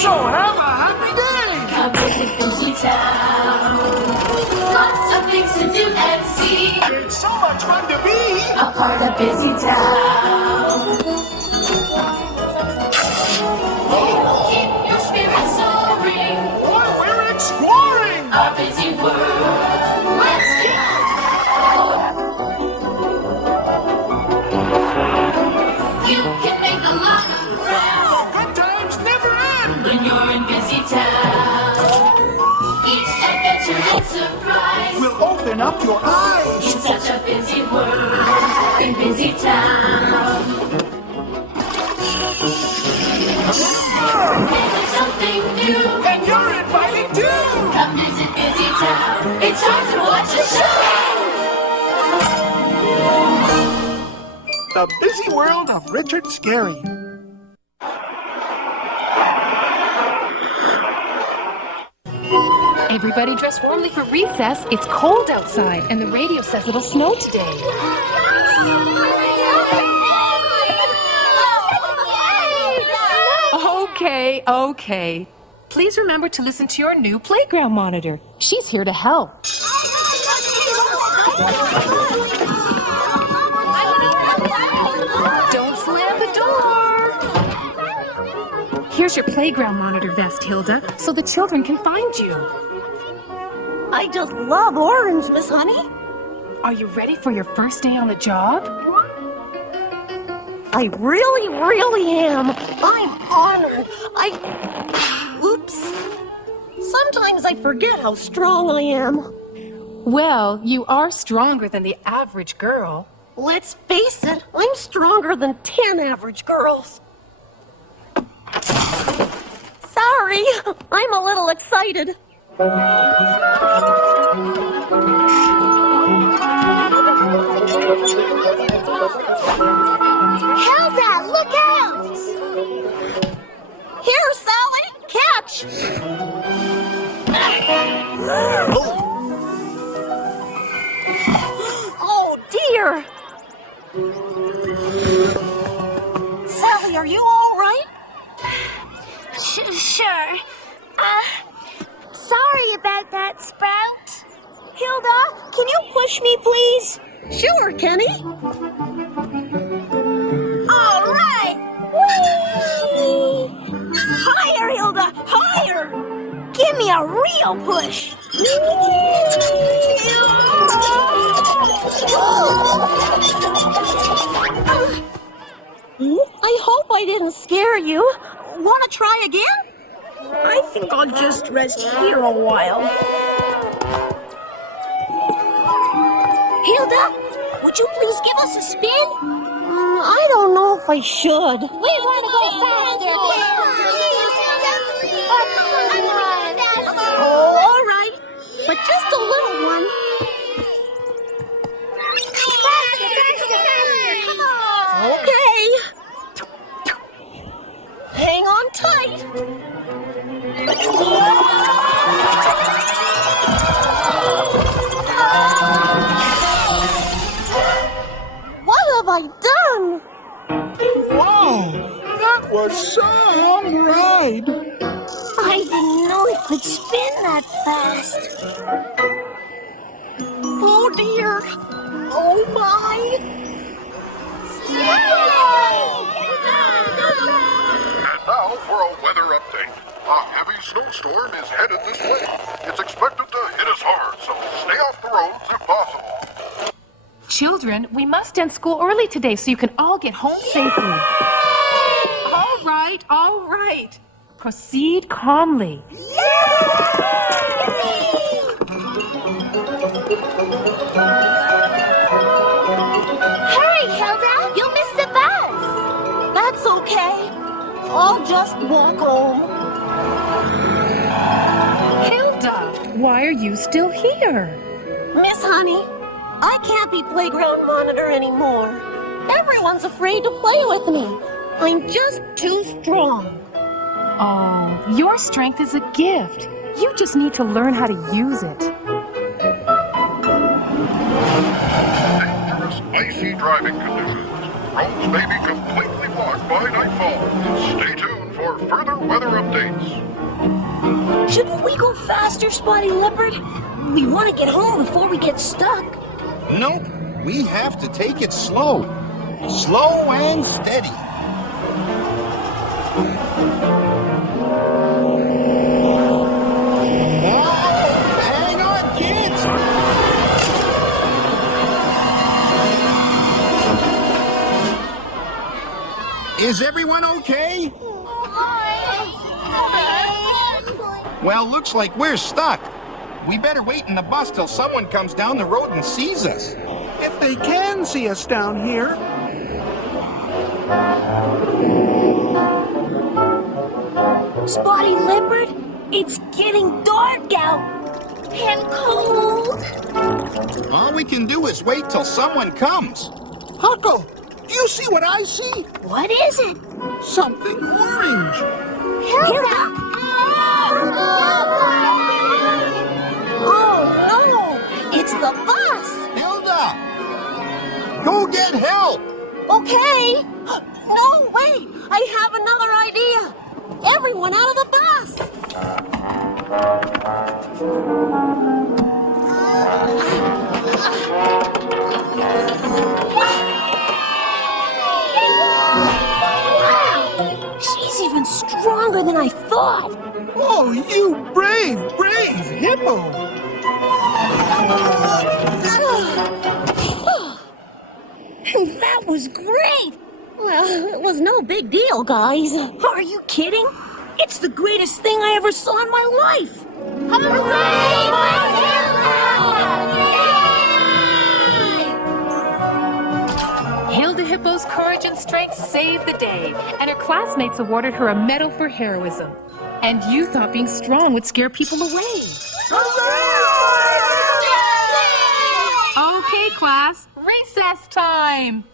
So have a happy day! Come visit Busy Town. Lots of things to do and see. It's so much fun to be a part of Busy Town. It'll keep your spirits soaring while we're exploring our busy world. Let's go! You can make a lot of friends. Good times never end when you're in Busy Town. Each adventure and surprise will open up your eyes. In such a busy world, in Busy Town. And there's something new, and you're invited too. Come visit Busy Town. It's time to watch a show. The Busy World of Richard Scarry. Everybody dress warmly for recess. It's cold outside, and the radio says it'll snow today. Okay. Please remember to listen to your new playground monitor. She's here to help. Don't slam the door. Here's your playground monitor vest, Hilda, so the children can find you. I just love orange, Miss Honey. Are you ready for your first day on the job? I really am. I'm honored. Oops. Sometimes I forget how strong I am. Well, you are stronger than the average girl. Let's face it, I'm stronger than 10 average girls. Sorry, I'm a little excited. Hilda, look out! Here, Sally, catch! Oh, dear! Sally, are you all right? Sure. Sorry about that, Sprout. Hilda, can you push me, please? Sure, Kenny. All right. Whee! Higher, Hilda, higher! Give me a real push. I hope I didn't scare you. Want to try again? I think I'll just rest here a while. Hilda, would you please give us a spin? I don't know if I should. We want to go faster. Oh, all right. But just a little one. Okay. Hang on tight. What have I done? Wow, that was some ride. I didn't know it could spin that fast. Oh dear. Oh my. And now for a weather update. A heavy snowstorm is headed this way. It's expected to hit us hard, so stay off the roads if possible. Children, we must end school early today so you can all get home safely. All right. Proceed calmly. Hurry, Hilda. You'll miss the bus. That's okay. I'll just walk home. Hilda, why are you still here? Miss Honey, I can't be playground monitor anymore. Everyone's afraid to play with me. I'm just too strong. Oh, your strength is a gift. You just need to learn how to use it. Dangerous, icy driving conditions. Roads may be completely blocked by nightfall. Stay tuned for further weather updates. Shouldn't we go faster, Spotty Leopard? We want to get home before we get stuck. Nope, we have to take it slow. Slow and steady. Hang on, kids! Is everyone okay? Well, looks like we're stuck. We better wait in the bus till someone comes down the road and sees us. If they can see us down here. Spotty Leopard, it's getting dark out. And cold. All we can do is wait till someone comes. Huckle, do you see what I see? What is it? Something orange. Hilda! Oh, no! It's the bus! Hilda! Go get help! Okay. No, wait! I have another idea. Everyone out of the bus! Wow! She's even stronger than I thought. Oh, you brave hippo. That was great! Well, it was no big deal, guys. Are you kidding? It's the greatest thing I ever saw in my life! Hilda Hippo's courage and strength saved the day, and her classmates awarded her a medal for heroism. And you thought being strong would scare people away. Okay, class, recess time.